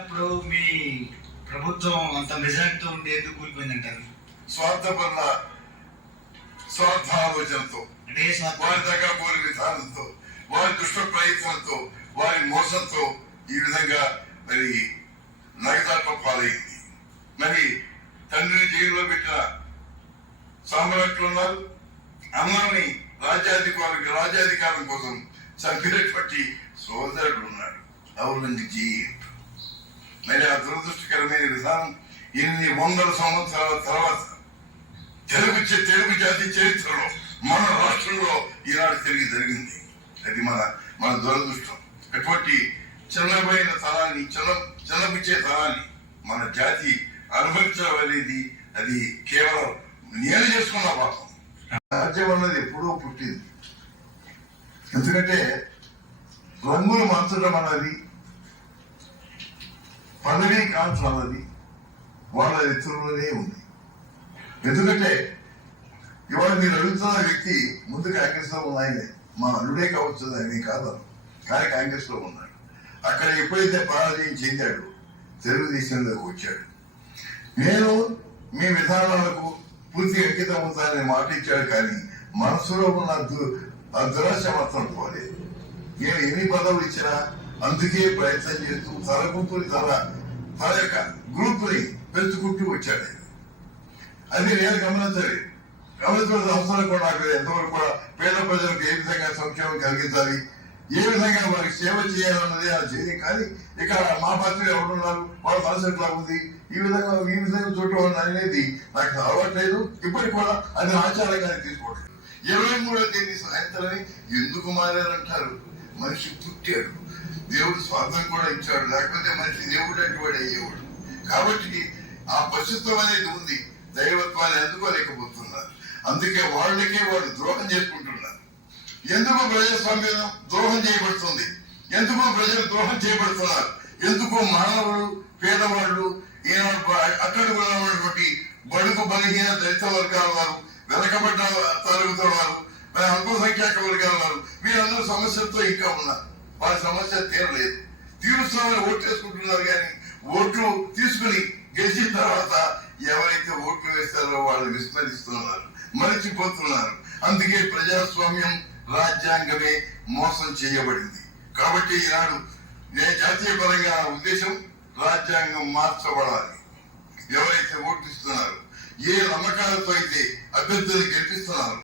ఇప్పుడు మీ ప్రభుత్వం అంత మెజార్టీతో ఉండి ఎందుకు కూలిపోయిందంటారు? స్వార్థపరుల స్వార్థాలోచనతో, అంటే వారి దగ్గర పోని విధానంతో, వారి దుష్ట ప్రయత్నంతో, వారి మోసంతో ఈ విధంగా మరి నగదాట పాలైంది. మరి తండ్రిని జైల్లో పెట్టిన సామ్రాట్లు ఉన్నారు, అన్నాన్ని రాజ్యాధికారం కోసం చంపినటువంటి సోదరుడు ఉన్నాడు ఔరంగజేబ్. మరి ఆ దురదృష్టకరమైన విధానం ఇన్ని వందల సంవత్సరాల తర్వాత తెలుగు జాతి చరిత్రలో మన రాష్ట్రంలో ఈనాడు తిరిగి జరిగింది. అది మన దురదృష్టం. అటువంటి చిన్నమైన తరాన్ని చిన్నపిచ్చే తరాన్ని మన జాతి అనుభవించడం అనేది అది కేవలం నేను చేసుకున్న పాపం. రాజ్యం అన్నది ఎప్పుడూ పుట్టింది. ఎందుకంటే రంగులు మార్చడం అన్నది, పదవీ కాంక్ష అన్నది వాళ్ళ ఎత్తులోనే ఉంది. ఎందుకంటే ఇవాళ మీరు అడుగుతున్న వ్యక్తి ముందు కాంగ్రెస్ లో ఉన్న ఆయనే, మా అల్లుడే కావచ్చు ఆయన కాదు, కానీ కాంగ్రెస్ లో ఉన్నాడు. అక్కడ ఎప్పుడైతే పరాజయం చెందాడు తెలుగుదేశంలోకి వచ్చాడు. నేను మీ విధానాలకు పూర్తి అంకితం అవుతానని మాట ఇచ్చాడు, కానీ మనసులో ఉన్న ఆ దురాశ మాత్రం పోలేదు. నేను ఎన్ని పదవులు ఇచ్చినా అందుకే ప్రయత్నం చేస్తూ తన గుంపుని తన యొక్క గ్రూప్ ని పెంచుకుంటూ వచ్చాడు. అది నేను గమనించవలసిన అవసరం కూడా నాకు ఎంతవరకు కూడా పేద ప్రజలకు ఏ విధంగా సంక్షేమం కలిగించాలి, ఏ విధంగా వారికి సేవ చేయాలన్నది అది చేయదు. కానీ ఇక్కడ మా పార్టీలో ఎవరున్నారు, వాళ్ళ మనసు ఎట్లా ఉంది, ఈ విధంగా చూడటం అనేది నాకు అలవాట్లేదు. ఇప్పటికి కూడా అది ఆచారంగానే తీసుకోవట్లేదు. 23వ తేదీ సాయంత్రమే ఎందుకు మారారంటారు? మనిషి పుట్టాడు, దేవుడు స్వార్థం కూడా ఇచ్చాడు, లేకపోతే మనిషి దేవుడు అంటే వాడు అయ్యేవాడు. కాబట్టి ఆ పశుత్వం అనేది ఉంది, దైవత్వాన్ని అందుకోలేకపోతున్నారు. అందుకే వాళ్ళకే వాళ్ళు ద్రోహం చేసుకుంటున్నారు. ఎందుకు ప్రజాస్వామ్యం ద్రోహం చేయబడుతుంది, ఎందుకు ప్రజలు ద్రోహం చేయబడుతున్నారు, ఎందుకు మానవులు పేదవాళ్ళు అక్కడ ఉన్నటువంటి బడుగు బలహీన దళిత వర్గాల వారు, వెనకబడ్డ తరగతుల వారు, అల్పసంఖ్యాక వర్గాల వారు, వీరందరూ సమస్యలతో ఇంకా ఉన్నారు. వారి సమస్య తీరలేదు. తీరుస్తామని ఓటు వేసుకుంటున్నారు, కానీ ఓట్లు తీసుకుని గెలిచిన తర్వాత ఎవరైతే ఓట్లు వేస్తారో వాళ్ళు విస్మరిస్తున్నారు, మరచిపోతున్నారు. అందుకే ప్రజాస్వామ్యం రాజ్యాంగమే మోసం చేయబడింది. కాబట్టి ఈనాడు జాతీయ పరంగా ఉద్దేశం రాజ్యాంగం మార్చబడాలి. ఎవరైతే ఓట్లు ఇస్తున్నారు, ఏ నమ్మకాలతో అయితే అభ్యర్థులు గెలిపిస్తున్నారు,